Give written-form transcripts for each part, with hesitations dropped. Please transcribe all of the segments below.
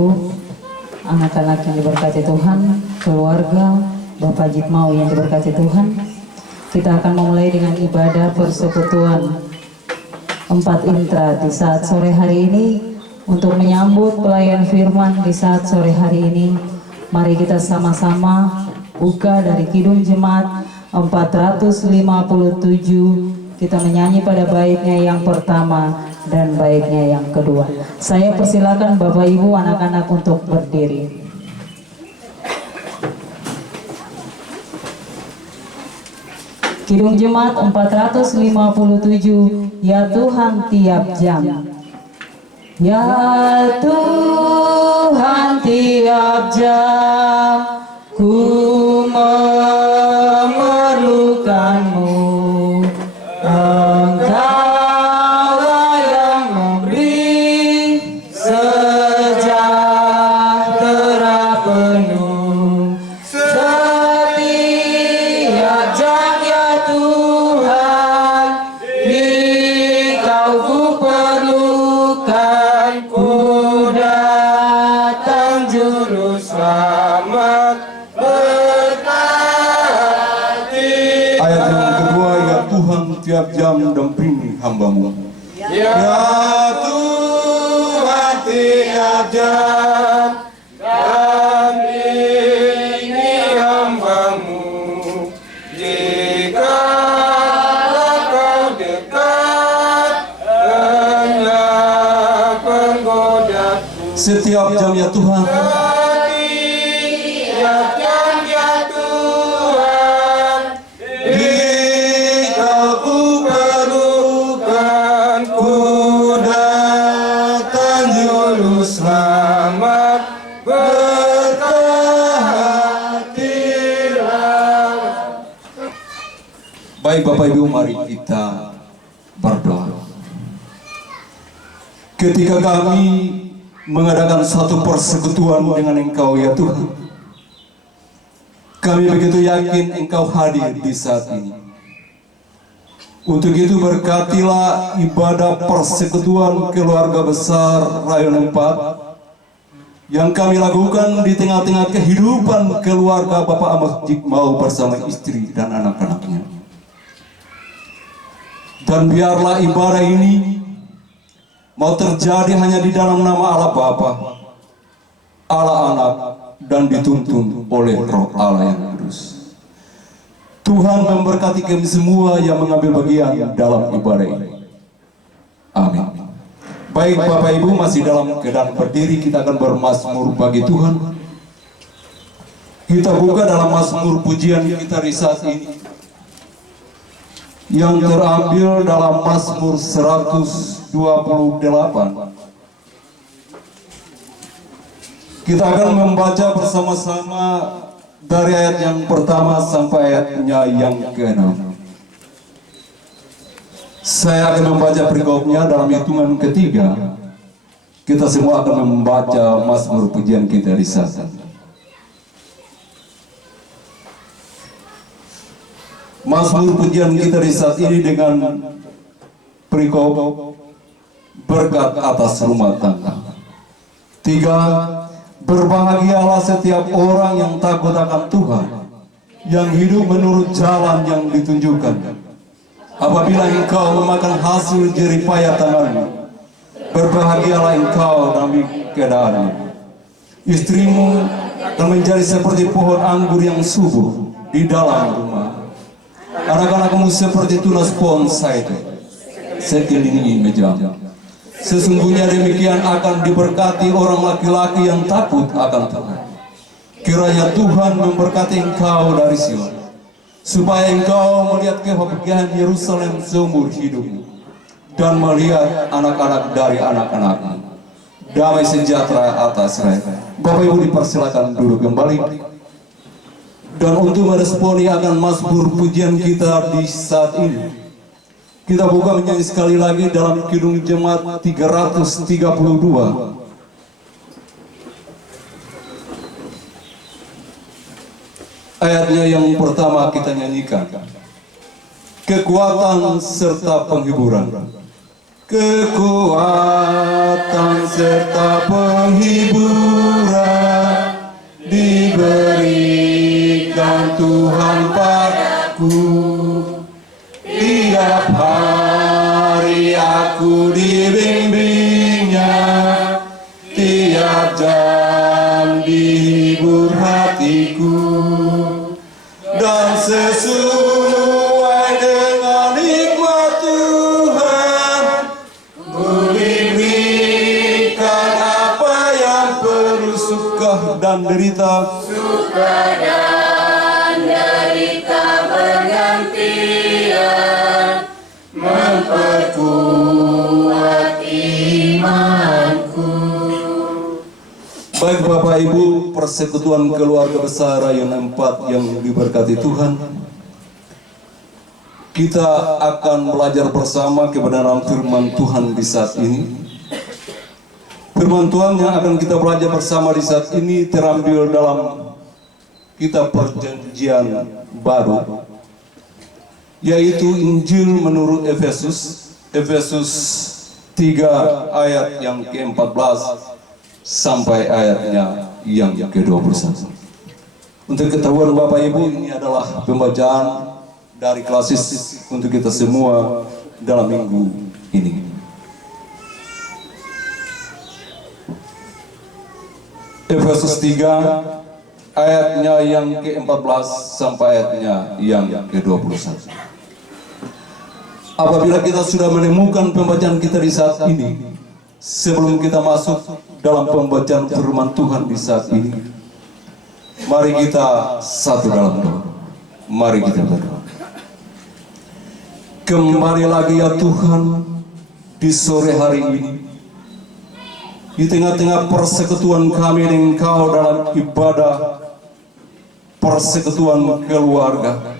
Ibu, anak-anak yang diberkati Tuhan, keluarga, Bapak Jitmau yang diberkati Tuhan. Kita akan memulai dengan ibadah persekutuan 4 intra di saat sore hari ini. Untuk menyambut pelayan firman di saat sore hari ini, mari kita sama-sama buka dari Kidung Jemaat 457. Kita menyanyi pada baitnya yang pertama dan baitnya yang kedua. Saya persilakan Bapak Ibu anak-anak untuk berdiri. Kidung Jemaat 457, ya Tuhan tiap jam. Ya Tuhan tiap jam ku memerlukan-Mu. Engkaulah yang memberi sejahtera penuh. Setiap jam ya Tuhan, Engkau ku perlukan. Ku datang juru selamat berkati. Ayat yang kedua, ya Tuhan tiap jam dampingi hamba-Mu. Ya Tuhan tiap jam dampingi hamba-Mu. Jika Kau dekat, hendak penggodaku. Setiap jam ya Tuhan, Setiap jam ya Tuhan, jika ku perlukan, ku datang juru selamat berkatilah. baik Bapak Ibu, mari kita berdoa. Ketika kami mengadakan satu persekutuan dengan Engkau ya Tuhan, kami begitu yakin Engkau hadir di saat ini. Untuk itu berkatilah ibadah persekutuan keluarga besar Rayon 4 yang kami lakukan di tengah-tengah kehidupan keluarga Bapak Ahmad Jitmau bersama istri dan anak-anaknya. Dan biarlah ibadah ini mau terjadi hanya di dalam nama Allah Bapa, Allah Anak, dan dituntun oleh Roh Allah yang kudus. Tuhan memberkati kami semua yang mengambil bagian dalam ibadah ini. Amin. Baik Bapak Ibu, masih dalam keadaan berdiri, kita akan bermazmur bagi Tuhan. Kita buka dalam mazmur pujian kita di saat ini, yang terambil dalam Mazmur 128. Kita akan membaca bersama-sama dari ayat yang pertama sampai ayatnya yang ke-6. Saya akan membaca perikopnya dalam hitungan ketiga. Kita semua akan membaca Mazmur pujian kita di saat ini. Mazmur pujian kita di saat ini dengan perikop berkat atas rumah tangga. 3. Berbahagialah setiap orang yang takut akan Tuhan, yang hidup menurut jalan yang ditunjukkan. Apabila engkau memakan hasil jeripaya tanganmu, berbahagialah engkau dalam keadaanmu. Istrimu akan menjadi seperti pohon anggur yang subur di dalam rumah. Anak-anakmu seperti tunas pohon zaitun sekelilingi meja. Sesungguhnya demikian akan diberkati orang laki-laki yang takut akan Tuhan. Kiranya Tuhan memberkati engkau dari Sion, supaya engkau melihat kebahagiaan Yerusalem seumur hidupmu, dan melihat anak-anak dari anak-anakmu. Damai sejahtera atas mereka. Bapak Ibu dipersilakan duduk kembali. Dan untuk meresponi akan mazmur pujian kita di saat ini, kita buka menyanyi sekali lagi dalam Kidung Jemaat 332. Ayatnya yang pertama kita nyanyikan, kekuatan serta penghiburan. Kekuatan serta penghiburan Tuhan padaku. Tiap hari aku dibimbingnya, tiap jam dihibur hatiku, dan sesuai dengan hikmat Tuhan, ku diberikan apa yang perlu, suka dan derita. Suka dan derita bergantian, memperkuat imanku. Baik Bapak Ibu, persekutuan keluarga besar Rayon 4 yang diberkati Tuhan, kita akan belajar bersama kebenaran firman Tuhan di saat ini. Firman Tuhan yang akan kita belajar bersama di saat ini terambil dalam kitab Perjanjian Baru, yaitu Injil menurut Efesus 3 ayat yang ke-14 sampai ayatnya yang ke-21. Untuk ketahuan Bapak Ibu, ini adalah pembacaan dari klasis untuk kita semua dalam minggu ini. Efesus 3 ayatnya yang ke-14 sampai ayatnya yang ke-21. Apabila kita sudah menemukan pembacaan kita di saat ini, sebelum kita masuk dalam pembacaan firman Tuhan di saat ini, mari kita satu dalam doa. Mari kita berdoa. Kembali lagi ya Tuhan, di sore hari ini, di tengah-tengah persekutuan kami dengan Engkau dalam ibadah persekutuan keluarga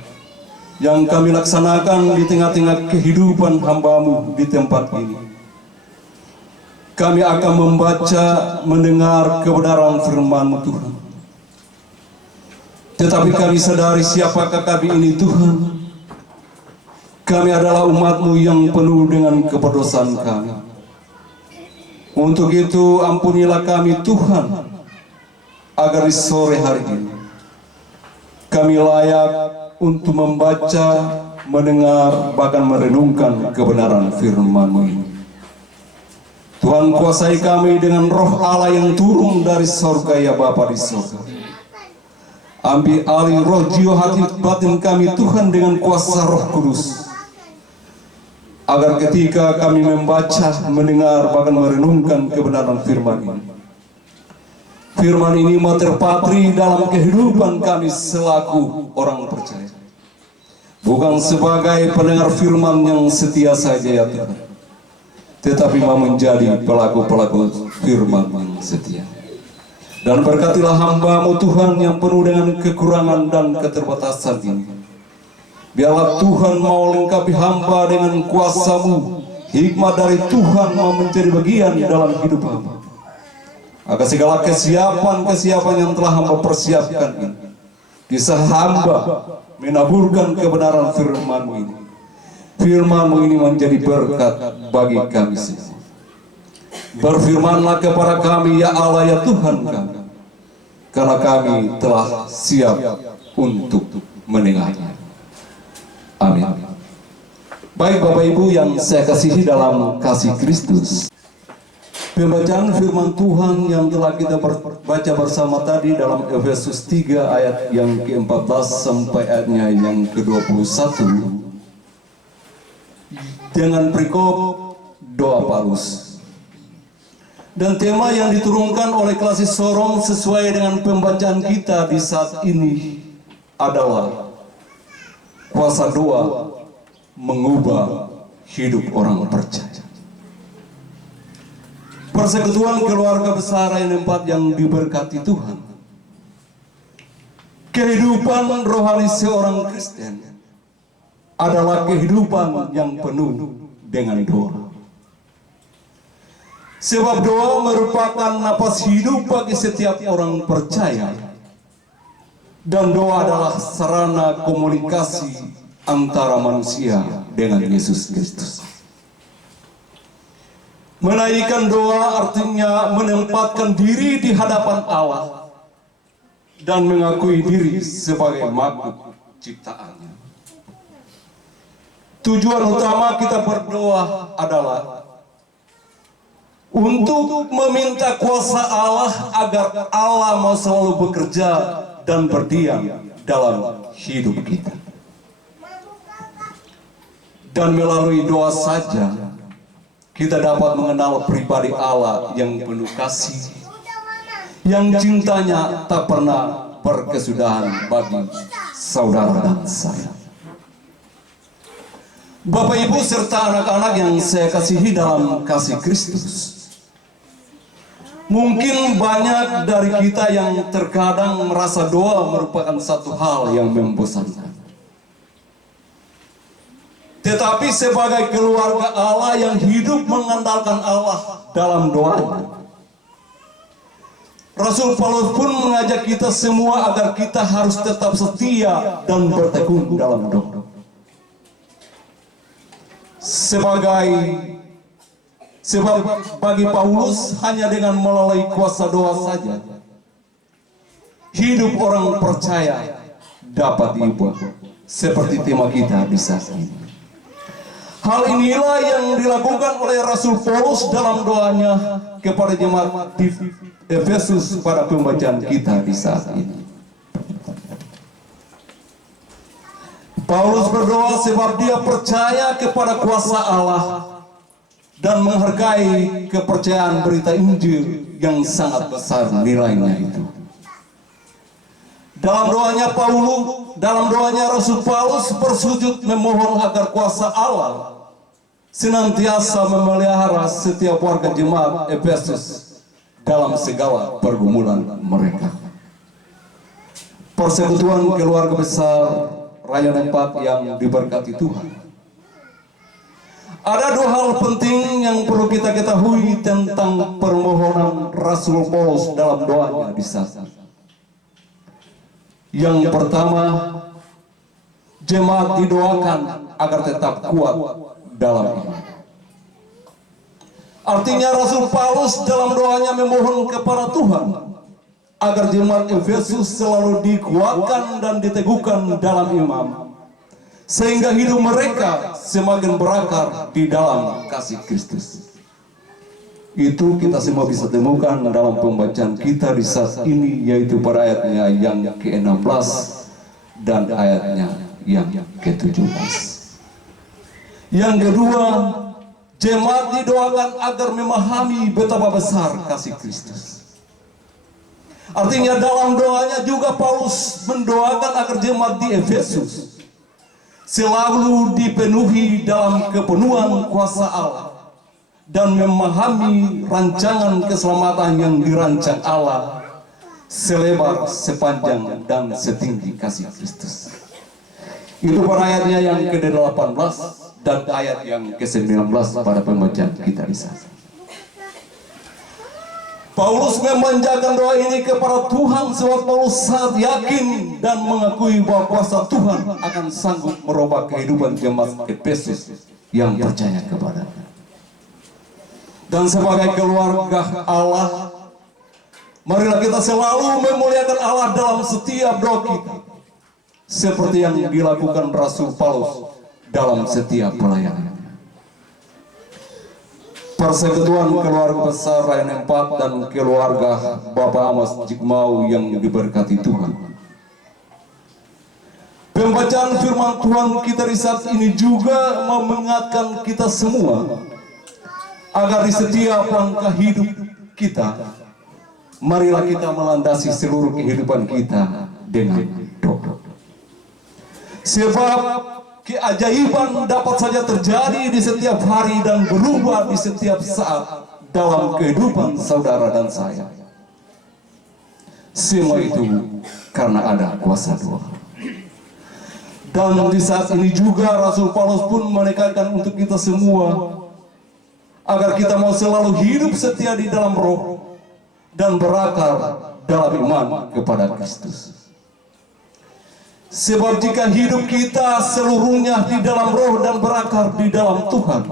yang kami laksanakan di tengah-tengah kehidupan hamba-Mu di tempat ini. Kami akan membaca, mendengar kebenaran firman-Mu Tuhan. Tetapi kami sadari siapakah kami ini Tuhan. Kami adalah umat-Mu yang penuh dengan keberdosaan kami. Untuk itu ampunilah kami Tuhan, agar di sore hari ini kami layak untuk membaca, mendengar, bahkan merenungkan kebenaran firman-Mu ini. Tuhan, kuasai kami dengan roh Allah yang turun dari sorga ya Bapa di sorga. Ambil alih roh jiwa hati batin kami Tuhan dengan kuasa Roh Kudus, agar ketika kami membaca, mendengar, bahkan merenungkan kebenaran firman ini, firman ini mau terpatri dalam kehidupan kami selaku orang percaya, bukan sebagai pendengar firman yang setia saja ya Tuhan, tetapi mau menjadi pelaku-pelaku firman yang setia. Dan berkatilah hamba-Mu Tuhan yang penuh dengan kekurangan dan keterbatasan ini. Biarlah Tuhan mau lengkapi hamba dengan kuasa-Mu, hikmat dari Tuhan mau menjadi bagian dalam hidup hamba, agar segala kesiapan yang telah hamba persiapkan ini bisa hamba menaburkan kebenaran firman-Mu ini. Firman-Mu ini menjadi berkat bagi kami semua. Berfirmanlah kepada kami ya Allah ya Tuhan kami, karena kami telah siap untuk mendengarnya. Amin. Baik Bapak Ibu yang saya kasihi dalam kasih Kristus, pembacaan firman Tuhan yang telah kita baca bersama tadi dalam Efesus 3 ayat yang ke-14 sampai ayatnya yang ke-21 dengan perikop doa Paulus. Dan tema yang diturunkan oleh klasis sorong sesuai dengan pembacaan kita di saat ini adalah kuasa doa mengubah hidup orang percaya. Persekutuan keluarga besar Rayon 4 yang diberkati Tuhan, kehidupan rohani seorang Kristen adalah kehidupan yang penuh dengan doa. Sebab doa merupakan napas hidup bagi setiap orang percaya. Dan doa adalah sarana komunikasi antara manusia dengan Yesus Kristus. Menaikkan doa artinya menempatkan diri di hadapan Allah dan mengakui diri sebagai makhluk ciptaannya. Tujuan utama kita berdoa adalah untuk meminta kuasa Allah agar Allah mau selalu bekerja dan berdiam dalam hidup kita. Dan melalui doa saja kita dapat mengenal pribadi Allah yang penuh kasih, yang cintanya tak pernah berkesudahan bagi saudara dan saya. Bapak, Ibu, serta anak-anak yang saya kasihi dalam kasih Kristus, mungkin banyak dari kita yang terkadang merasa doa merupakan satu hal yang membosankan. Tetapi sebagai keluarga Allah yang hidup mengandalkan Allah dalam doanya, Rasul Paulus pun mengajak kita semua agar kita harus tetap setia dan bertekun dalam doa. Sebab bagi Paulus hanya dengan melalui kuasa doa saja hidup orang percaya dapat diubah, seperti tema kita di saat ini. Hal inilah yang dilakukan oleh Rasul Paulus dalam doanya kepada jemaat di Efesus pada pembacaan kita di saat ini. Paulus berdoa sebab dia percaya kepada kuasa Allah dan menghargai kepercayaan berita Injil yang sangat besar nilainya itu. Dalam doanya Rasul Paulus bersujud memohon agar kuasa Allah senantiasa memelihara setiap warga jemaat Efesus dalam segala pergumulan mereka. Persekutuan keluarga besar Rayon 4 yang diberkati Tuhan. Ada dua hal penting yang perlu kita ketahui tentang permohonan Rasul Paulus dalam doanya di saat ini. Yang pertama, jemaat didoakan agar tetap kuat dalam iman. Artinya Rasul Paulus dalam doanya memohon kepada Tuhan agar jemaat Efesus selalu dikuatkan dan diteguhkan dalam iman, sehingga hidup mereka semakin berakar di dalam kasih Kristus. Itu kita semua bisa temukan dalam pembacaan kita di saat ini, yaitu pada ayatnya yang ke-16 dan ayatnya yang ke-17. Yang kedua, jemaat didoakan agar memahami betapa besar kasih Kristus. Artinya dalam doanya juga Paulus mendoakan agar jemaat di Efesus selalu dipenuhi dalam kepenuhan kuasa Allah dan memahami rancangan keselamatan yang dirancang Allah selebar, sepanjang, dan setinggi kasih Kristus. Itu pada ayatnya yang ke-18 dan ayat yang ke-19 pada pembacaan kita di sana. Paulus memanjatkan doa ini kepada Tuhan sebab Paulus sangat yakin dan mengakui bahwa kuasa Tuhan akan sanggup merubah kehidupan jemaat Efesus yang percaya kepadanya. Dan sebagai keluarga Allah, marilah kita selalu memuliakan Allah dalam setiap doa kita, seperti yang dilakukan Rasul Paulus dalam setiap pelayanan. Persekutuan keluarga besar Rayon 4 dan keluarga Bapak Amos Jigmau yang diberkati Tuhan. Pembacaan firman Tuhan kita di saat ini juga mengingatkan kita semua agar di setiap langkah hidup kita, marilah kita melandasi seluruh kehidupan kita dengan doa. Sebab keajaiban dapat saja terjadi di setiap hari dan berubah di setiap saat dalam kehidupan saudara dan saya. Semua itu karena ada kuasa doa. Dan di saat ini juga Rasul Paulus pun menekankan untuk kita semua agar kita mau selalu hidup setia di dalam roh dan berakar dalam iman kepada Kristus. Sebab jika hidup kita seluruhnya di dalam roh dan berakar di dalam Tuhan,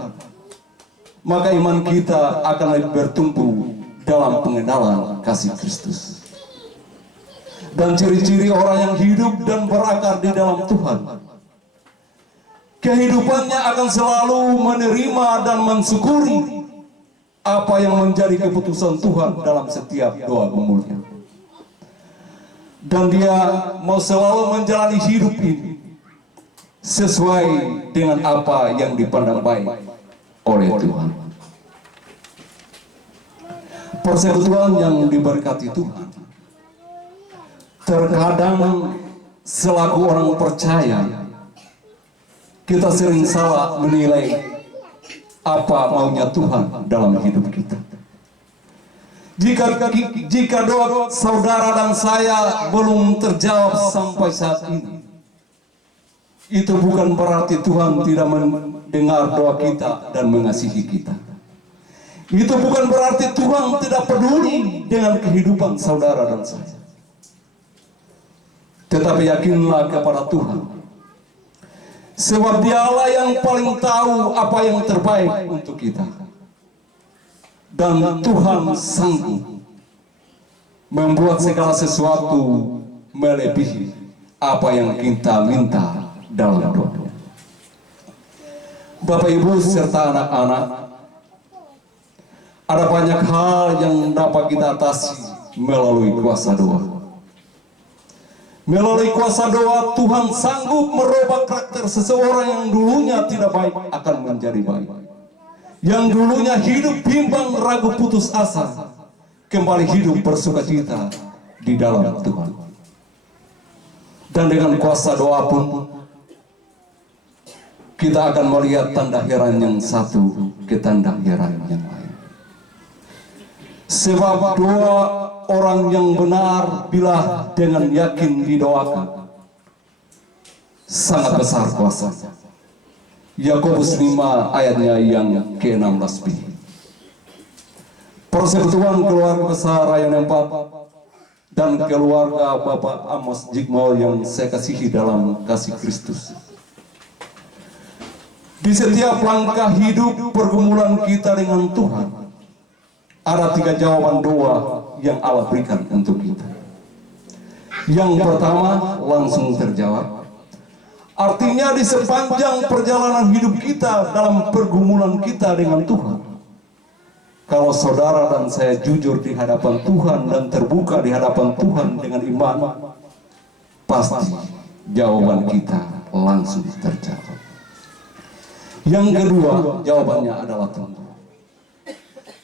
maka iman kita akan lebih bertumbuh dalam pengenalan kasih Kristus. dan ciri-ciri orang yang hidup dan berakar di dalam Tuhan. Kehidupannya akan selalu menerima dan mensyukuri apa yang menjadi keputusan Tuhan dalam setiap doa gumulnya. Dan dia mau selalu menjalani hidup ini sesuai dengan apa yang dipandang baik oleh Tuhan. Persekutuan yang diberkati Tuhan, terkadang selaku orang percaya kita sering salah menilai apa maunya Tuhan dalam hidup kita. Jika doa saudara dan saya belum terjawab sampai saat ini, itu bukan berarti Tuhan tidak mendengar doa kita dan mengasihi kita. Itu bukan berarti Tuhan tidak peduli dengan kehidupan saudara dan saya. Tetapi yakinlah kepada Tuhan, sebab Dialah yang paling tahu apa yang terbaik untuk kita. Dan Tuhan sanggup membuat segala sesuatu melebihi apa yang kita minta dalam doa. Bapak Ibu serta anak-anak, ada banyak hal yang dapat kita atasi melalui kuasa doa. Melalui kuasa doa, Tuhan sanggup merubah karakter seseorang yang dulunya tidak baik akan menjadi baik. Yang dulunya hidup bimbang, ragu, putus asa, kembali hidup bersukacita di dalam Tuhan. Dan dengan kuasa doa pun, kita akan melihat tanda heran yang satu ke tanda heran yang lain. Sebab doa orang yang benar bila dengan yakin didoakan, sangat besar kuasanya. Yakobus 5 ayatnya yang ke-16b. Persekutuan keluarga besar Rayon 4 dan keluarga Bapak Amos Jigmaul yang saya kasihi dalam kasih Kristus. Di setiap langkah hidup pergumulan kita dengan Tuhan, ada 3 jawaban doa yang Allah berikan untuk kita. Yang pertama, langsung terjawab. Artinya di sepanjang perjalanan hidup kita dalam pergumulan kita dengan Tuhan, kalau saudara dan saya jujur di hadapan Tuhan dan terbuka di hadapan Tuhan dengan iman, pasti jawaban kita langsung terjawab. Yang kedua, jawabannya adalah tentu.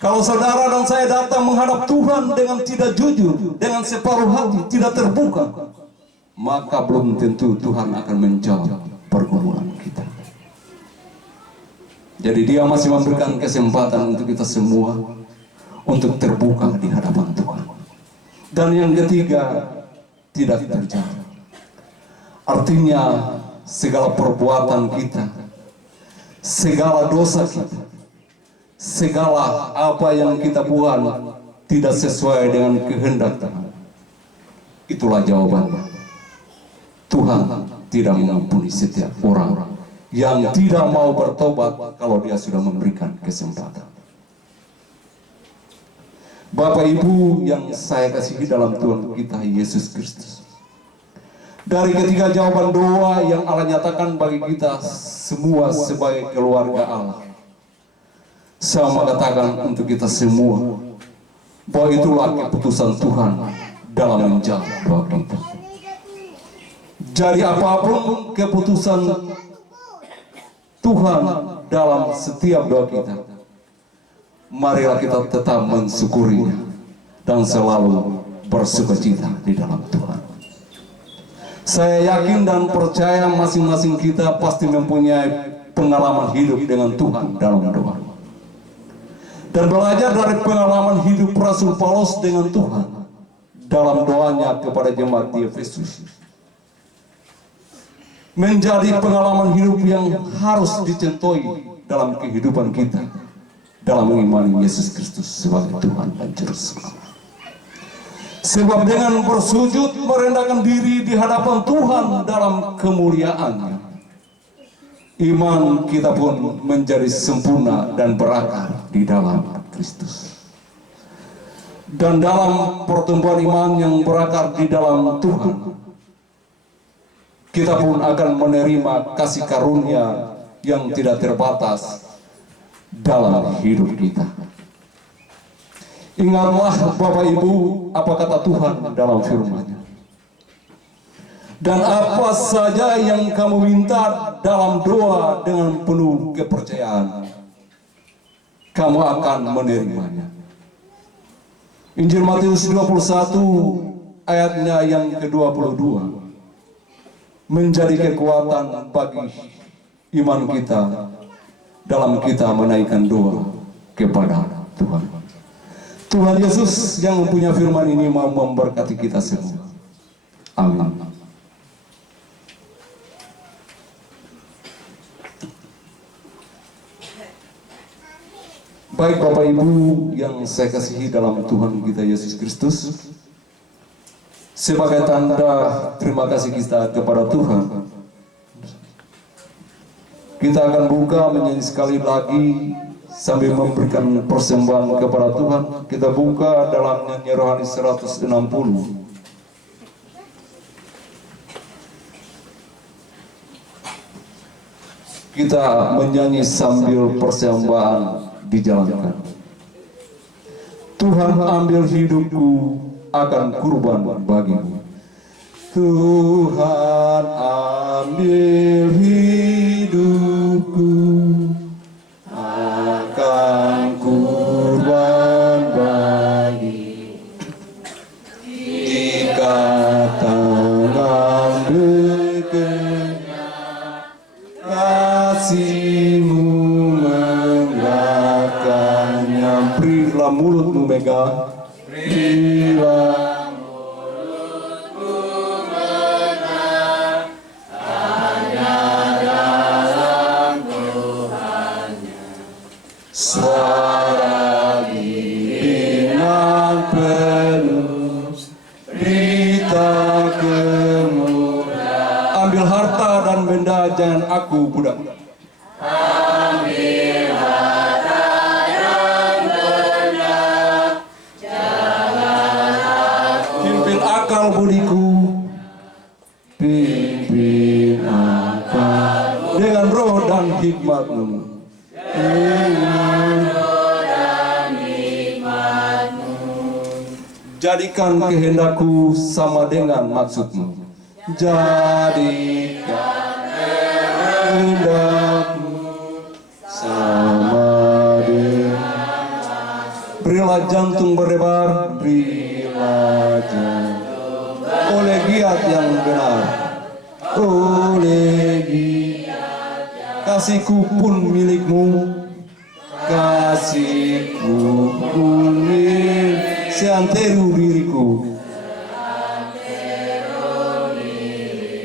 Kalau saudara dan saya datang menghadap Tuhan dengan tidak jujur, dengan separuh hati, tidak terbuka, maka belum tentu Tuhan akan menjawab pergumulan kita. Jadi Dia masih memberikan kesempatan untuk kita semua untuk terbuka di hadapan Tuhan. Dan yang ketiga, tidak terjawab. Artinya segala perbuatan kita, segala dosa kita, segala apa yang kita buat tidak sesuai dengan kehendak Tuhan. Itulah jawabannya. Tuhan tidak mengampuni setiap orang yang tidak mau bertobat kalau Dia sudah memberikan kesempatan. Bapak Ibu yang saya kasihi dalam Tuhan kita Yesus Kristus, dari ketiga jawaban doa yang Allah nyatakan bagi kita semua sebagai keluarga Allah, saya mau katakan untuk kita semua bahwa itulah keputusan Tuhan dalam menjawab doa kita. Jadi apapun keputusan Tuhan dalam setiap doa kita, marilah kita tetap mensyukurinya dan selalu bersukacita di dalam Tuhan. Saya yakin dan percaya masing-masing kita pasti mempunyai pengalaman hidup dengan Tuhan dalam doa. Dan belajar dari pengalaman hidup Rasul Paulus dengan Tuhan dalam doanya kepada jemaat di Efesus, menjadi pengalaman hidup yang harus dicontohi dalam kehidupan kita dalam mengimani Yesus Kristus sebagai Tuhan dan Juru Selamat. Sebab dengan bersujud merendahkan diri di hadapan Tuhan dalam kemuliaannya, iman kita pun menjadi sempurna dan berakar di dalam Kristus. Dan dalam pertumbuhan iman yang berakar di dalam Tuhan, kita pun akan menerima kasih karunia yang tidak terbatas dalam hidup kita. Ingatlah Bapak Ibu apa kata Tuhan dalam firman-Nya. Dan apa saja yang kamu minta dalam doa dengan penuh kepercayaan, kamu akan menerimanya. Injil Matius 21 ayatnya yang ke-22 menjadi kekuatan bagi iman kita dalam kita menaikkan doa kepada Tuhan. Tuhan Yesus yang mempunyai firman ini mau memberkati kita semua. Amin. Baik Bapak Ibu yang saya kasihi dalam Tuhan kita Yesus Kristus, sebagai tanda terima kasih kita kepada Tuhan, kita akan buka menyanyi sekali lagi sambil memberikan persembahan kepada Tuhan. Kita buka dalam nyanyi rohani 160. Kita menyanyi sambil persembahan dijalankan. Tuhan ambil hidupku akan kurban bagimu. Tuhan ambil hidupku akan kurban bagimu. Jika tangan bekerja, kasihmu menggerakkannya. Berilah mulutmu megang, berilah mulutmu megang, hanya dalam Tuhannya. Suara bimbingan penuh, berita kemuliaan. Ambil harta dan benda, jangan aku budak. Ambil harta dan benda, jangan aku. Pimpin akal budiku, pimpin akal dengan roh dan hikmatmu. Dengan roh dan hikmatmu. Jadikan kehendakku sama dengan maksudmu. Jadikan kehendakmu sama dengan. Berilah jantung berdebar, berilah jantung oleh giat yang benar, oleh giat. Kasihku pun milikmu, kasihku pun milik seantero diriku,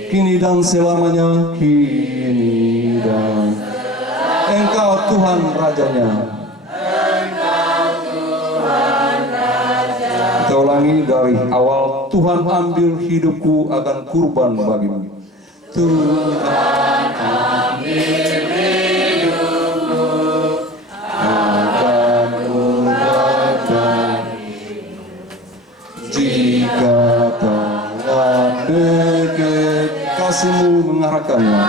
kini dan selamanya, kini dan Engkau Tuhan Rajanya. Kita ulangi dari awal. Tuhan ambil hidupku akan kurban bagimu. Tuhan ambil hidupku akan kurban bagimu. Jika tangan dekat, kasihmu mengarahkannya.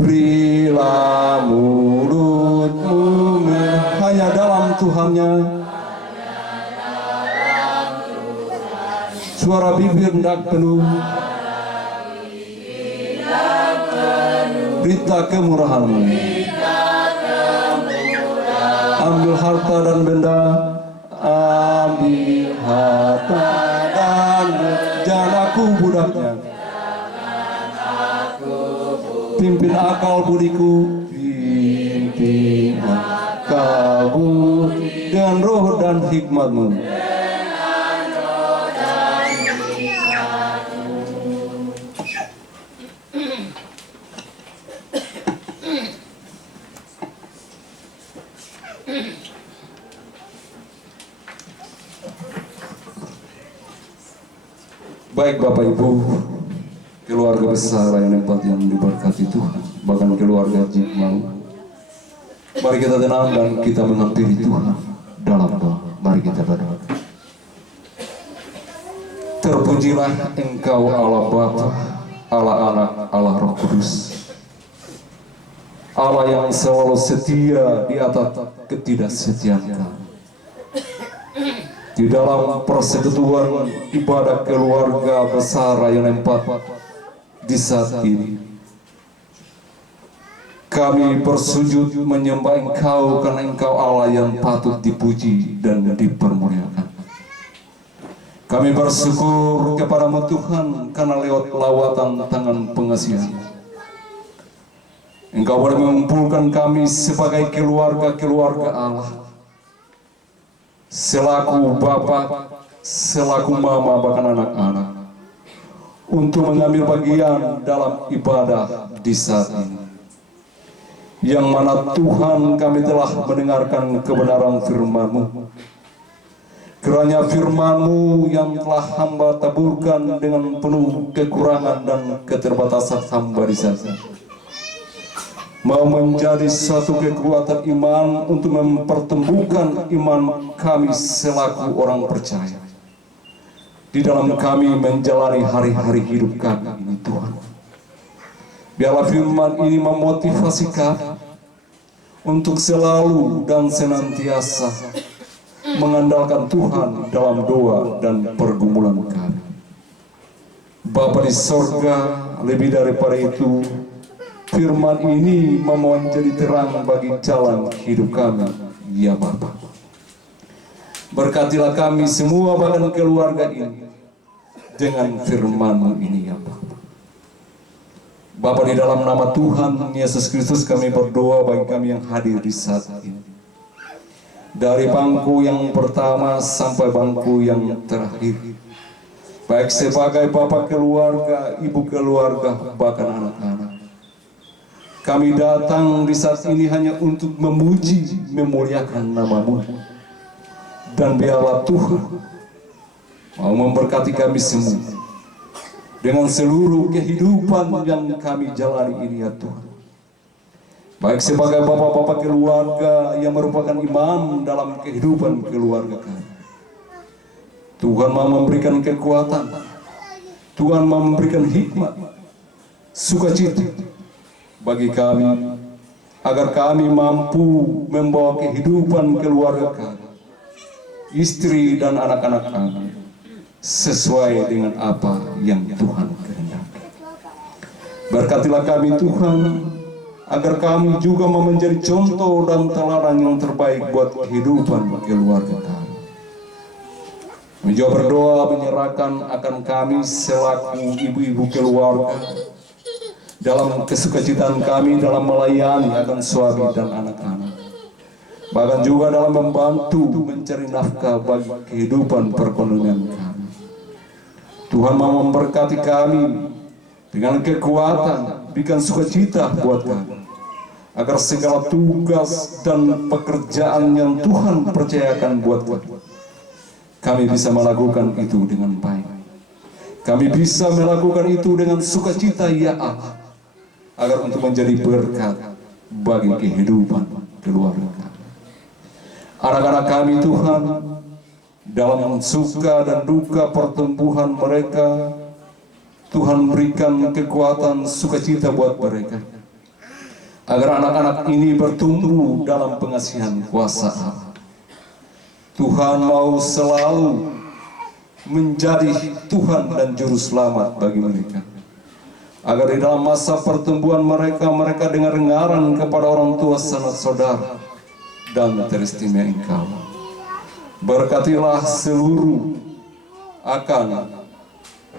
Berilah mulutmu hanya dalam Tuhannya. Suara bibir hendak penuh, berita kemurahanmu. Ambil harta dan benda, ambil harta dan benda, jangan aku budaknya. Pimpin akal budiku, pimpin akal budi dengan roh dan hikmatmu. Baik Bapak Ibu, keluarga besar yang diberkati Tuhan, bahkan keluarga Jikmau, Mari kita tenang dan kita menghampiri Tuhan dalam doa. Mari kita berdoa. Terpujilah Engkau Allah Bapa, Allah Anak, Allah Roh Kudus, Allah yang selalu setia di atas ketidaksetiaan kami. Di dalam persekutuan ibadah keluarga besar Rayon 4 di saat ini, kami bersujud menyembah Engkau karena Engkau Allah yang patut dipuji dan dipermuliakan. Kami bersyukur kepadamu Tuhan karena lewat lawatan tangan pengasihan Engkau boleh mengumpulkan kami sebagai keluarga-keluarga Allah, selaku Bapa, selaku Mama, bahkan anak-anak, untuk mengambil bagian dalam ibadah di saat ini. Yang mana Tuhan kami telah mendengarkan kebenaran firman-Mu. Kiranya firman-Mu yang telah hamba taburkan dengan penuh kekurangan dan keterbatasan hamba di saat ini, mau menjadi satu kekuatan iman untuk mempertumbuhkan iman kami selaku orang percaya di dalam kami menjalani hari-hari hidup kami ini Tuhan. Biarlah firman ini memotivasi kami untuk selalu dan senantiasa mengandalkan Tuhan dalam doa dan pergumulan kami. Bapa di sorga, lebih daripada itu, firman ini mau menjadi terang bagi jalan hidup kami, ya Bapa. Berkatilah kami semua bahkan keluarga ini dengan firman-Mu ini, ya Bapa. Bapa, di dalam nama Tuhan Yesus Kristus kami berdoa bagi kami yang hadir di saat ini. Dari bangku yang pertama sampai bangku yang terakhir, baik sebagai bapak keluarga, ibu keluarga, bahkan anak-anak, kami datang di saat ini hanya untuk memuji, memuliakan nama-Mu. Dan biarlah Tuhan mau memberkati kami semua dengan seluruh kehidupan yang kami jalani ini, ya Tuhan. Baik sebagai bapak-bapak keluarga yang merupakan imam dalam kehidupan keluarga kami, Tuhan mau memberikan kekuatan, Tuhan mau memberikan hikmat, sukacita bagi kami, agar kami mampu membawa kehidupan keluarga kami, istri dan anak-anak kami, sesuai dengan apa yang Tuhan kehendaki. Berkatilah kami Tuhan, agar kami juga mau menjadi contoh dan teladan yang terbaik buat kehidupan keluarga kami. Kami juga berdoa menyerahkan akan kami selaku ibu-ibu keluarga dalam kesukacitaan kami dalam melayani akan suami dan anak-anak, bahkan juga dalam membantu mencari nafkah bagi kehidupan perekonomian kami. Tuhan mau memberkati kami dengan kekuatan, berikan sukacita buat kami, agar segala tugas dan pekerjaan yang Tuhan percayakan buat kami bisa melakukan itu dengan baik. Kami bisa melakukan itu dengan sukacita, ya Allah, agar untuk menjadi berkat bagi kehidupan keluarga kami. Anak-anak kami Tuhan, dalam suka dan duka pertumbuhan mereka, Tuhan berikan kekuatan sukacita buat mereka, agar anak-anak ini bertumbuh dalam pengasihan kuasa Allah. Tuhan mau selalu menjadi Tuhan dan Juru Selamat bagi mereka, agar di dalam masa pertumbuhan mereka, mereka dengar-dengaran kepada orang tua, sanak saudara, dan teristimewa Engkau. Berkatilah seluruh akan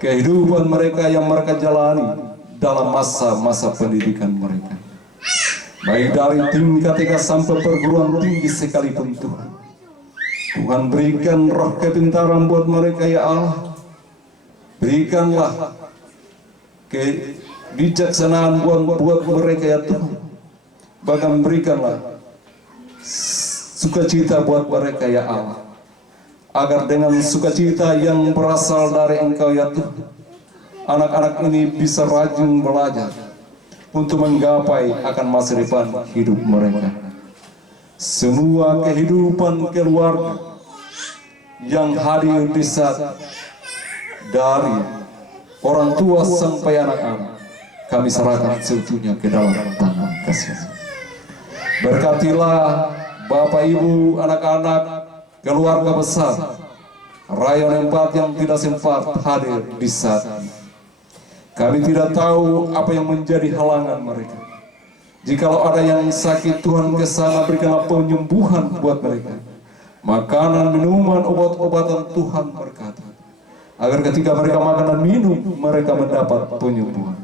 kehidupan mereka yang mereka jalani dalam masa-masa pendidikan mereka, baik dari tingkat TK sampai perguruan tinggi sekalipun Tuhan. Tuhan berikan roh kepintaran buat mereka, ya Allah. Berikanlah kebijaksanaan buat mereka, ya Tuhan. Bahkan berikanlah sukacita buat mereka, ya Allah, agar dengan sukacita yang berasal dari Engkau, ya Tuhan, anak-anak ini bisa rajin belajar untuk menggapai akan masa depan hidup mereka. semua kehidupan keluarga yang hadir di saat dari orang tua sampai anak-anak, kami serahkan seutuhnya ke dalam tangan kasih. Berkatilah Bapak Ibu, anak-anak, keluarga besar Rayon 4 yang tidak sempat hadir di saat ini. Kami tidak tahu apa yang menjadi halangan mereka. Jikalau ada yang sakit, Tuhan kesana berikanlah penyembuhan buat mereka. Makanan, minuman, obat-obatan Tuhan berkati. Agar ketika mereka makan dan minum, mereka mendapat penyembuhan.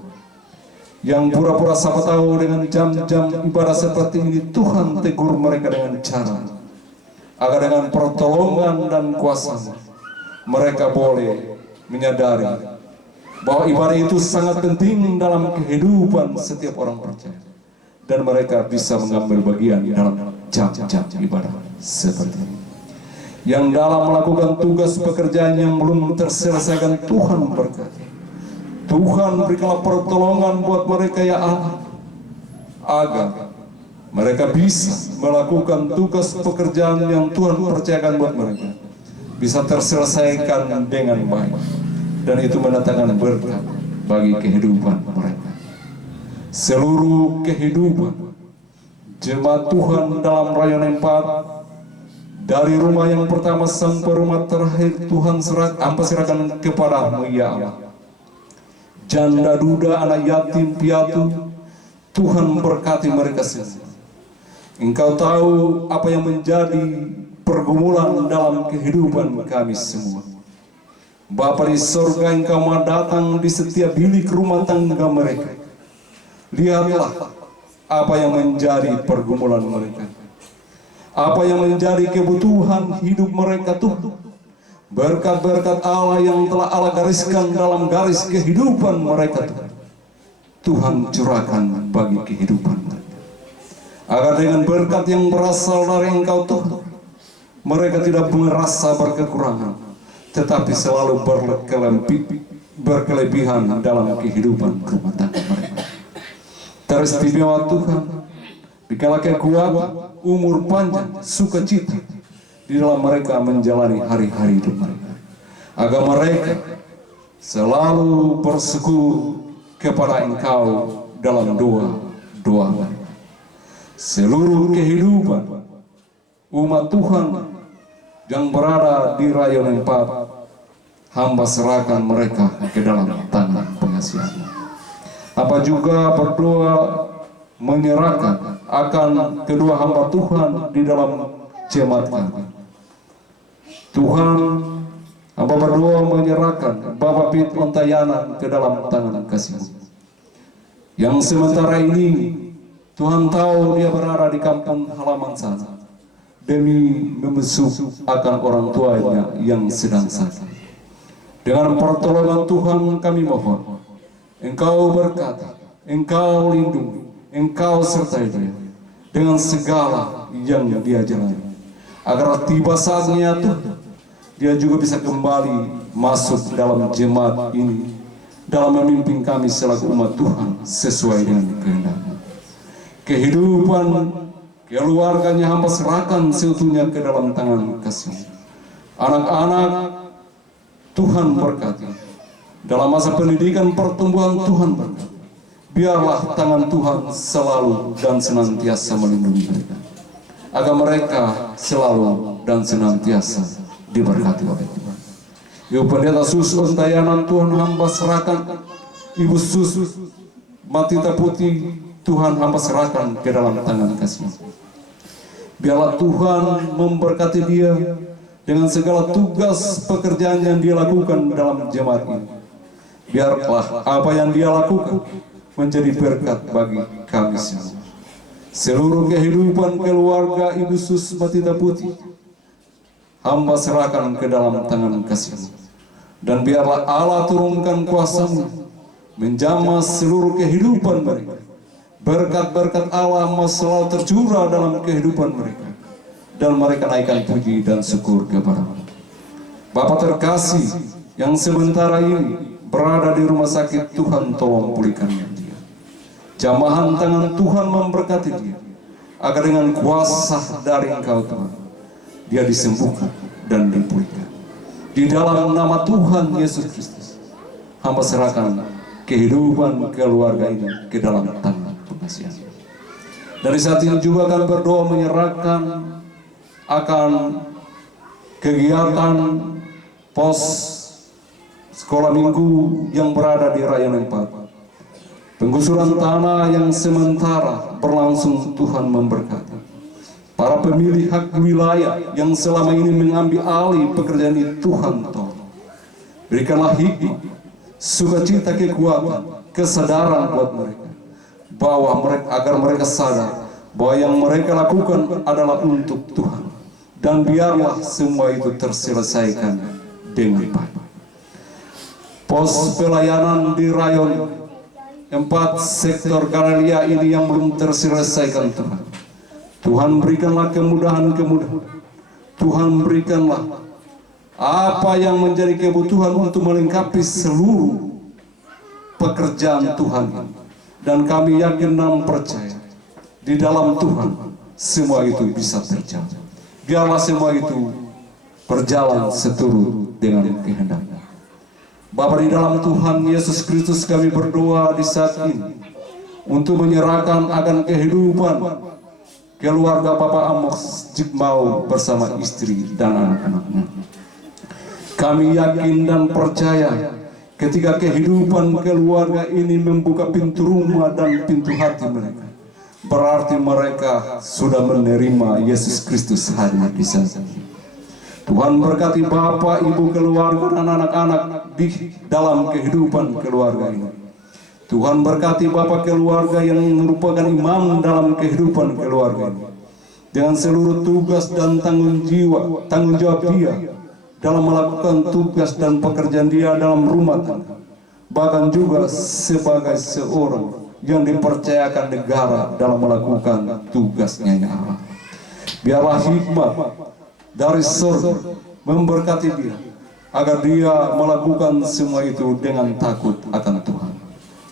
Yang pura-pura siapa tahu dengan jam-jam ibadah seperti ini, Tuhan tegur mereka dengan cara. Agar dengan pertolongan dan kuasa mereka boleh menyadari bahwa ibadah itu sangat penting dalam kehidupan setiap orang percaya. Dan mereka bisa mengambil bagian dalam jam-jam ibadah seperti ini. Yang dalam melakukan tugas pekerjaan yang belum terselesaikan, Tuhan berkati. Tuhan berikanlah pertolongan buat mereka ya Allah, agar mereka bisa melakukan tugas pekerjaan yang Tuhan percayakan buat mereka, bisa terselesaikan dengan baik, dan itu mendatangkan berkat bagi kehidupan mereka. Seluruh kehidupan jemaat Tuhan dalam Rayon 4, dari rumah yang pertama sampai rumah terakhir, Tuhan serahkan kepadamu ya Allah. Janda duda, anak yatim piatu, Tuhan berkati mereka semua. Engkau tahu apa yang menjadi pergumulan dalam kehidupan kami semua. Bapa di surga, Engkau mau datang di setiap bilik rumah tangga mereka. Lihatlah apa yang menjadi pergumulan mereka, apa yang menjadi kebutuhan hidup mereka Tuhan. Berkat-berkat Allah yang telah Allah gariskan dalam garis kehidupan mereka Tuhan curahkan bagi kehidupan mereka. Agar dengan berkat yang berasal dari Engkau Tuhan, mereka tidak merasa berkekurangan, tetapi selalu berkelebihan dalam kehidupan rumah tangga mereka. Teristimewa Tuhan, berikanlah kekuatan, umur panjang, sukacita di dalam mereka menjalani hari-hari hidup mereka, agar mereka selalu bersyukur kepada Engkau dalam doa mereka. Seluruh kehidupan umat Tuhan yang berada di Rayon 4, hamba serahkan mereka ke dalam tangan pengasihan. Apa juga berdoa menyerahkan akan kedua hamba Tuhan di dalam jemaat kami. Tuhan, hamba berdoa menyerahkan Bapak Pit Ontayana ke dalam tangan kasih-Mu. Yang sementara ini Tuhan tahu dia berada di kampung halaman sana demi membesuk akan orang tuanya yang sedang sakit. Dengan pertolongan Tuhan kami mohon, Engkau berkati, Engkau lindungi, Engkau sertai dia dengan segala yang dia jalani, agar tiba saatnya Tuhan dia juga bisa kembali masuk dalam jemaat ini, dalam memimpin kami selaku umat Tuhan sesuai dengan kehendak-Mu. Kehidupan keluarganya hamba serahkan seutuhnya ke dalam tangan kasih. Anak-anak Tuhan berkati. Dalam masa pendidikan pertumbuhan Tuhan berkati. Biarlah tangan Tuhan selalu dan senantiasa melindungi mereka, agar mereka selalu dan senantiasa diberkati oleh Tuhan. Ibu Pendeta Sus Ontayana Tuhan hamba serahkan, Ibu Sus Matita Putih Tuhan hamba serahkan ke dalam tangan kasih. Biarlah Tuhan memberkati dia dengan segala tugas pekerjaan yang dia lakukan dalam jemaat ini. Biarlah apa yang dia lakukan menjadi berkat bagi kami semua. Seluruh kehidupan keluarga Ibu Sus Matita Putih hamba serahkan ke dalam tangan kasih-Mu. Dan biarlah Allah turunkan kuasa-Mu menjamah seluruh kehidupan mereka. Berkat-berkat Allah selalu tercurah dalam kehidupan mereka, dan mereka naikkan puji dan syukur kepada-Mu. Bapa terkasih yang sementara ini berada di rumah sakit, Tuhan tolong pulihkan dia. Jamahan tangan Tuhan memberkati dia, agar dengan kuasa dari Engkau Tuhan, dia disembuhkan dan dipulihkan. Di dalam nama Tuhan Yesus Kristus, hamba serahkan kehidupan keluarga ini ke dalam tangan pengasihan. Dari saat ini juga kami berdoa menyerahkan akan kegiatan pos sekolah minggu yang berada di Rayon 4. Penggusuran tanah yang sementara berlangsung, Tuhan memberkati. Para pemilih hak wilayah yang selama ini mengambil alih pekerjaan itu, Tuhan tolong. Berikanlah hikmat, sukacita, kekuatan, kesadaran buat mereka, bahwa agar mereka sadar bahwa yang mereka lakukan adalah untuk Tuhan. Dan biarlah semua itu terselesaikan dengan baik. Pos pelayanan di Rayon 4 sektor Galilea ini yang belum terselesaikan, Tuhan berikanlah kemudahan-kemudahan. Tuhan berikanlah apa yang menjadi kebutuhan untuk melengkapi seluruh pekerjaan Tuhan. Dan kami yakin dan percaya di dalam Tuhan semua itu bisa terjadi. Biarlah semua itu berjalan seturut dengan kehendak. Bapa di dalam Tuhan Yesus Kristus, kami berdoa di saat ini untuk menyerahkan akan kehidupan keluarga Bapak Amos Jikmau bersama istri dan anak-anaknya. Kami yakin dan percaya ketika kehidupan keluarga ini membuka pintu rumah dan pintu hati mereka, berarti mereka sudah menerima Yesus Kristus hadir di sana. Tuhan berkati Bapak, Ibu, keluarga dan anak-anak di dalam kehidupan keluarga ini. Tuhan berkati Bapak keluarga yang merupakan imam dalam kehidupan keluarga ini, dengan seluruh tugas dan tanggung jawab dia dalam melakukan tugas dan pekerjaan dia dalam rumah tangga, bahkan juga sebagai seorang yang dipercayakan negara dalam melakukan tugasnya ya Allah. Biarlah hikmat dari surga memberkati dia, agar dia melakukan semua itu dengan takut akan Tuhan,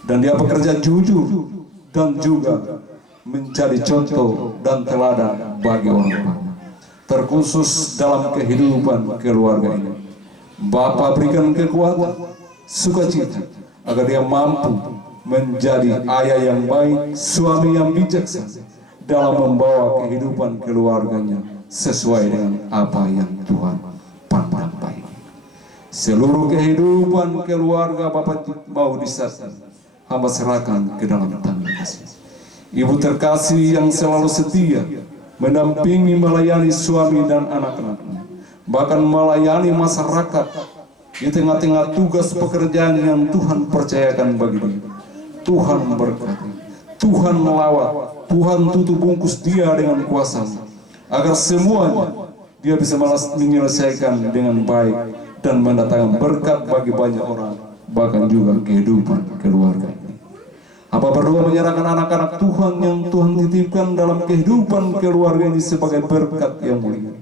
dan dia bekerja jujur dan juga menjadi contoh dan teladan bagi orang lain, terkhusus dalam kehidupan keluarga ini. Bapa berikan kekuatan, sukacita, agar dia mampu menjadi ayah yang baik, suami yang bijaksana dalam membawa kehidupan keluarganya sesuai dengan apa yang Tuhan pandang baik. Seluruh kehidupan keluarga Bapak mau disatukan, hamba serahkan ke dalam tangan kasih. Ibu terkasih yang selalu setia mendampingi melayani suami dan anak-anaknya, bahkan melayani masyarakat di tengah-tengah tugas pekerjaan yang Tuhan percayakan bagi dia. Tuhan berkati, Tuhan melawat, Tuhan tutup bungkus dia dengan kuasa-Mu, agar semuanya dia bisa menyelesaikan dengan baik dan mendatangkan berkat bagi banyak orang, bahkan juga kehidupan keluarga ini. Apa berdoa menyerahkan anak-anak Tuhan yang Tuhan titipkan dalam kehidupan keluarga ini sebagai berkat yang mulia.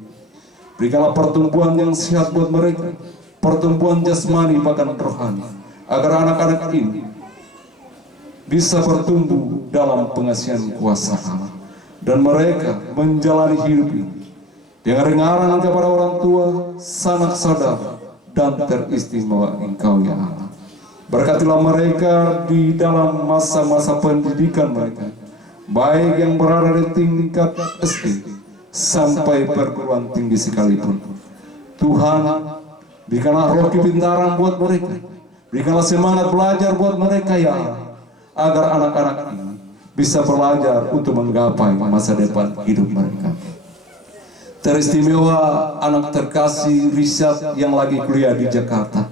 Berikanlah pertumbuhan yang sehat buat mereka, pertumbuhan jasmani bahkan rohani, agar anak-anak ini bisa bertumbuh dalam pengasihan kuasa Allah, dan mereka menjalani hidup ini dengan dengaran kepada orang tua, sanak saudara, dan teristimewa Engkau ya Allah. Berkatilah mereka di dalam masa-masa pendidikan mereka, baik yang berada di tingkat SD sampai perguruan tinggi sekalipun. Tuhan, berikanlah roh kepintaran buat mereka, berikanlah semangat belajar buat mereka ya Allah, agar anak-anak ini bisa belajar untuk menggapai masa depan hidup mereka. Teristimewa anak terkasih Richard yang lagi kuliah di Jakarta.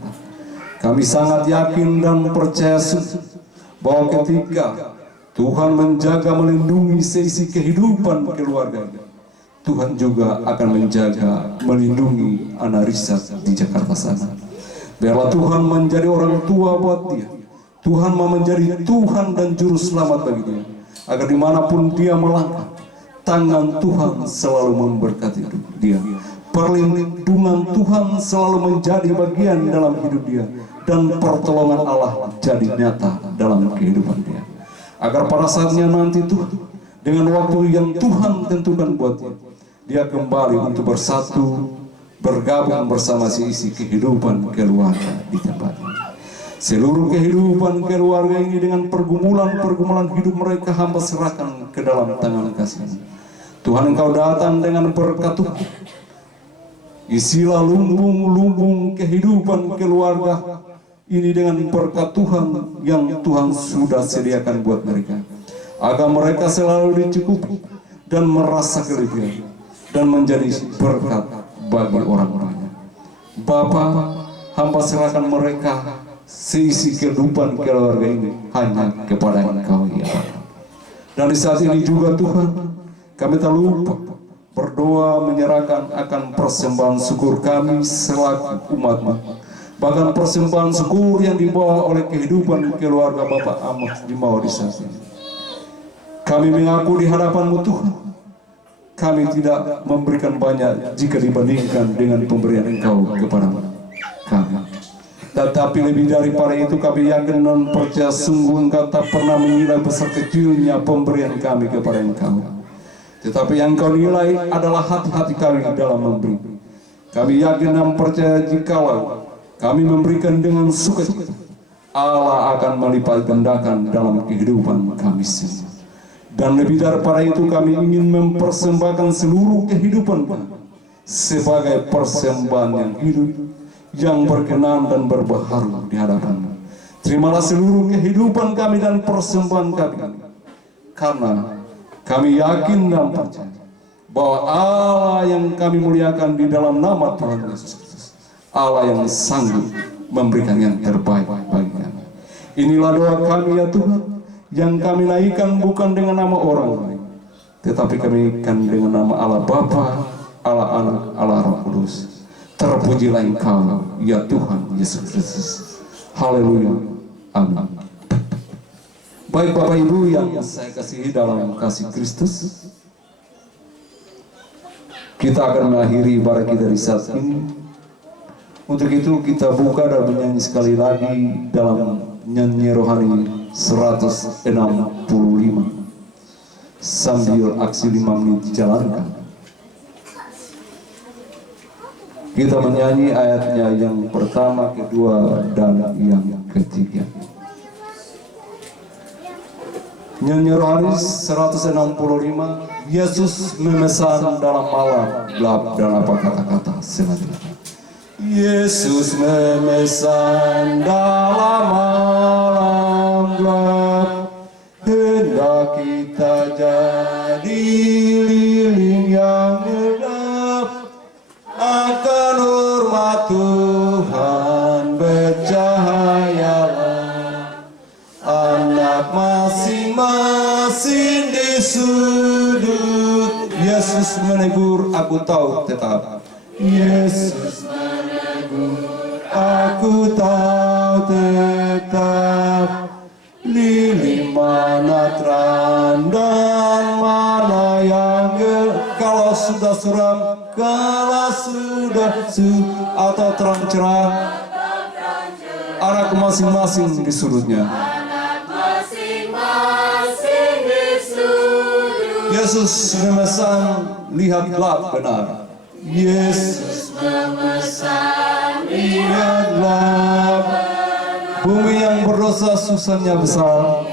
Kami sangat yakin dan percaya bahwa ketika Tuhan menjaga melindungi seisi kehidupan keluarganya, Tuhan juga akan menjaga melindungi anak Richard di Jakarta sana. Biarlah Tuhan menjadi orang tua buat dia. Tuhan mau menjadi Tuhan dan juru selamat bagi dia, agar dimanapun dia melangkah, tangan Tuhan selalu memberkati dia. Perlindungan Tuhan selalu menjadi bagian dalam hidup dia, dan pertolongan Allah jadi nyata dalam kehidupan dia. Agar pada saatnya nanti Tuhan dengan waktu yang Tuhan tentukan buat dia. Dia kembali untuk bersatu, bergabung bersama seisi kehidupan keluarga di tempat ini. Seluruh kehidupan keluarga ini dengan pergumulan-pergumulan hidup mereka hamba serahkan ke dalam tangan kasih-Mu. Tuhan, Engkau datang dengan berkat Tuhan. Isilah lumbung-lumbung kehidupan keluarga ini dengan berkat Tuhan yang Tuhan sudah sediakan buat mereka, agar mereka selalu dicukupi dan merasa kelebihan dan menjadi berkat bagi orang banyak. Bapa, hamba serahkan mereka seisi kehidupan keluarga ini hanya kepada Engkau ya Bapa. Dan di saat ini juga Tuhan, kami tak lupa berdoa menyerahkan akan persembahan syukur kami selaku umat-Mu. Bahkan persembahan syukur yang dibawa oleh kehidupan keluarga Bapak Ahmad Jimau di saat ini. Kami mengaku di hadapan-Mu Tuhan, kami tidak memberikan banyak jika dibandingkan dengan pemberian Engkau kepada kami. Tetapi lebih daripada itu kami yakin dan percaya sungguh Engkau tak pernah menilai besar kecilnya pemberian kami kepada Engkau. Tetapi yang Kau nilai adalah hati-hati kami dalam memberi. Kami yakin dan percaya jikalau kami memberikan dengan sukacita, Allah akan melipat gandakan dalam kehidupan kami semua. Dan lebih daripada itu kami ingin mempersembahkan seluruh kehidupan kami sebagai persembahan yang hidup, yang berkenan dan berbaharu di hadapan-Mu. Terimalah seluruh kehidupan kami dan persembahan kami, karena kami yakin dan percaya bahwa Allah yang kami muliakan di dalam nama Tuhan Yesus Kristus, Allah yang sanggup memberikan yang terbaik bagi kami. Inilah doa kami ya Tuhan, yang kami naikkan bukan dengan nama orang lain, tetapi kami naikkan dengan nama Allah Bapa, Allah Anak, Allah Roh Kudus. Terpujilah Engkau ya Tuhan Yesus Kristus. Haleluya. Amin. Baik Bapak Ibu yang saya kasihi dalam kasih Kristus, kita akan mengakhiri ibadah kita di saat ini. Untuk itu kita buka dan menyanyi sekali lagi dalam nyanyi rohani 165 sambil aksi 5 menit dijalankan. Kita menyanyi ayatnya yang pertama, kedua, dan yang ketiga. Nyanyi rohani 165, Yesus memesan dalam malam gelap, dan apa kata-kata selanjutnya. Yesus memesan dalam malam gelap, hendak kita jadi lilin yang gelap. Akan hormat Tuhan bercahayalah, anak masing-masing di sudut. Yesus menegur, aku tahu tetap. Yesus menegur, aku tahu tetap. Lilin mana terang dan mana yang gelap. Kalau sudah suram, kalau sudah atau terang cerah, anak masing-masing di sudutnya. Yesus memesan, lihat gelap benar. Yesus memesan, lihat gelap. Bumi yang berdosa susahnya besar,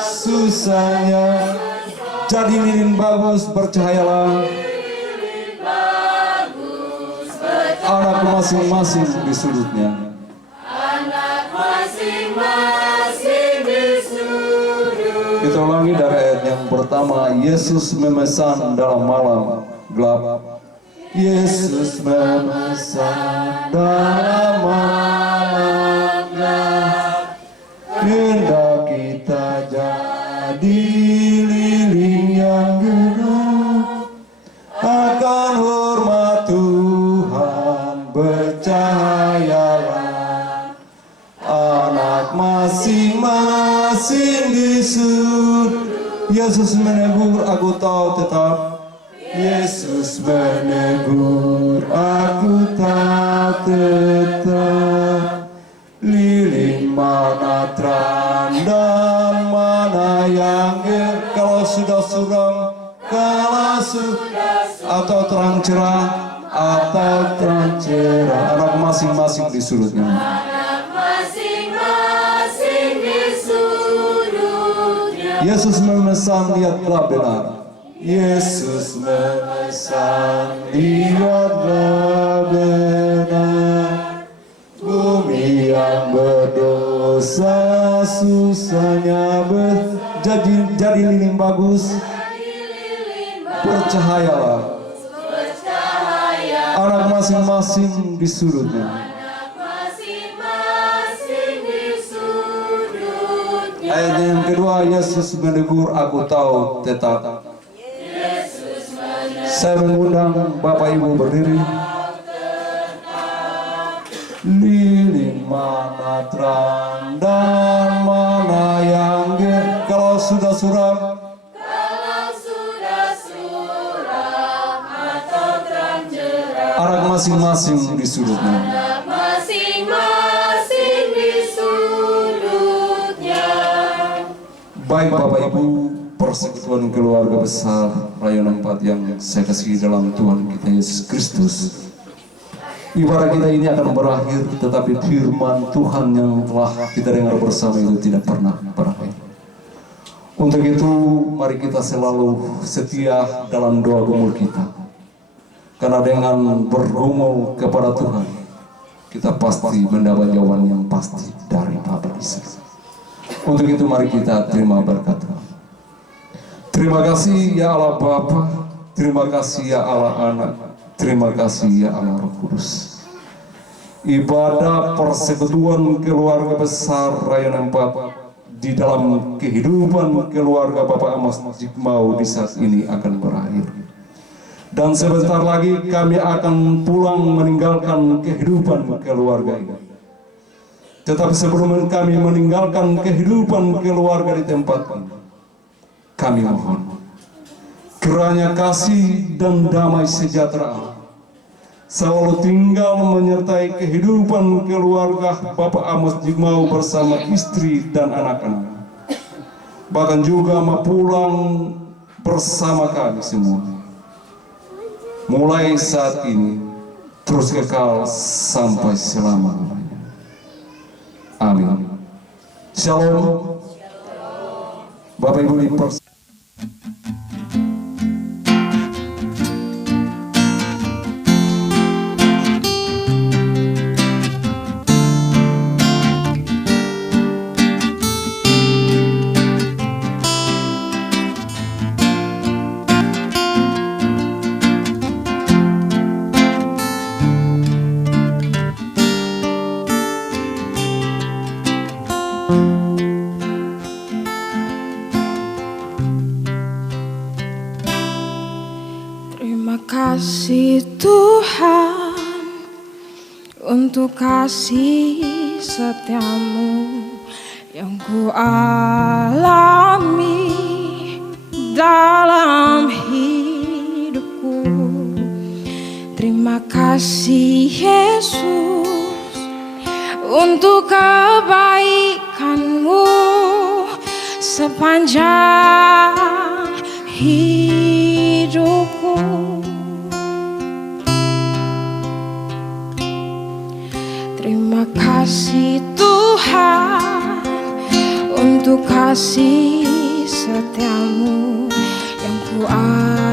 susahnya. Jadi lilin bagus bercahayalah, anak masing-masing di sudutnya. Kita ulangi dari ayat yang pertama. Yesus memesan dalam malam gelap. Yesus memesan dalam malam gelap, hendak kita jadi lilin yang gelap. Akan hormat Tuhan bercahayalah, anak masing-masing di sudut. Yesus menegur, aku tahu tetap. Yesus menegur, aku tahu tetap. Lilin mana terang dan mana yang atau terang cerah, atau terang cerah. Anak masing-masing di sudutnya. Anak masing-masing di sudutnya. Yesus memesan, lihatlah benar. Yesus memesan, lihatlah benar. Bumi yang berdosa susahnya jadi lilin bagus. Percayalah. Anak masing-masing di sudutnya. Ayat yang kedua, Yesus menegur, aku tahu tetap. Saya mengundang Bapak Ibu berdiri. Lilin mana terang dan mana yang gelap. Kalau sudah suram atau terang cerah. anak masing-masing di sudutnya. Anak masing-masing di sudutnya. Baik Bapak Ibu, persekutuan keluarga besar Rayon 4 yang saya kasihi dalam Tuhan kita Yesus Kristus. Ibadah kita ini akan berakhir, tetapi firman Tuhan yang telah kita dengar bersama itu tidak pernah berakhir. Untuk itu, mari kita selalu setia dalam doa gumul kita. Karena dengan bergumul kepada Tuhan, kita pasti mendapat jawaban yang pasti dari Bapa di surga. Untuk itu, mari kita terima berkat Tuhan. Terima kasih ya Allah Bapa, terima kasih ya Allah Anak, terima kasih ya Allah Roh Kudus. Ibadah persekutuan keluarga besar Rayon 4 di dalam kehidupan keluarga Bapak Amos Jikmau di saat ini akan berakhir. Dan sebentar lagi kami akan pulang meninggalkan kehidupan keluarga ini. Tetapi sebelum kami meninggalkan kehidupan keluarga di tempat ini, kami mohon kiranya kasih dan damai sejahtera Allah selalu tinggal menyertai kehidupan keluarga Bapak Amos Jikmau bersama istri dan anak-anak. Bahkan juga mau pulang bersama kami semua. Mulai saat ini terus kekal sampai selama-lamanya. Amin. Shalom. Bapak Ibu dipersilakan. Terima kasih Tuhan untuk kasih setiamu yang ku alami dalam hidupku. Terima kasih Yesus untuk kebaikanmu sepanjang hidupku. Terima kasih Tuhan untuk kasih setiamu yang ku alami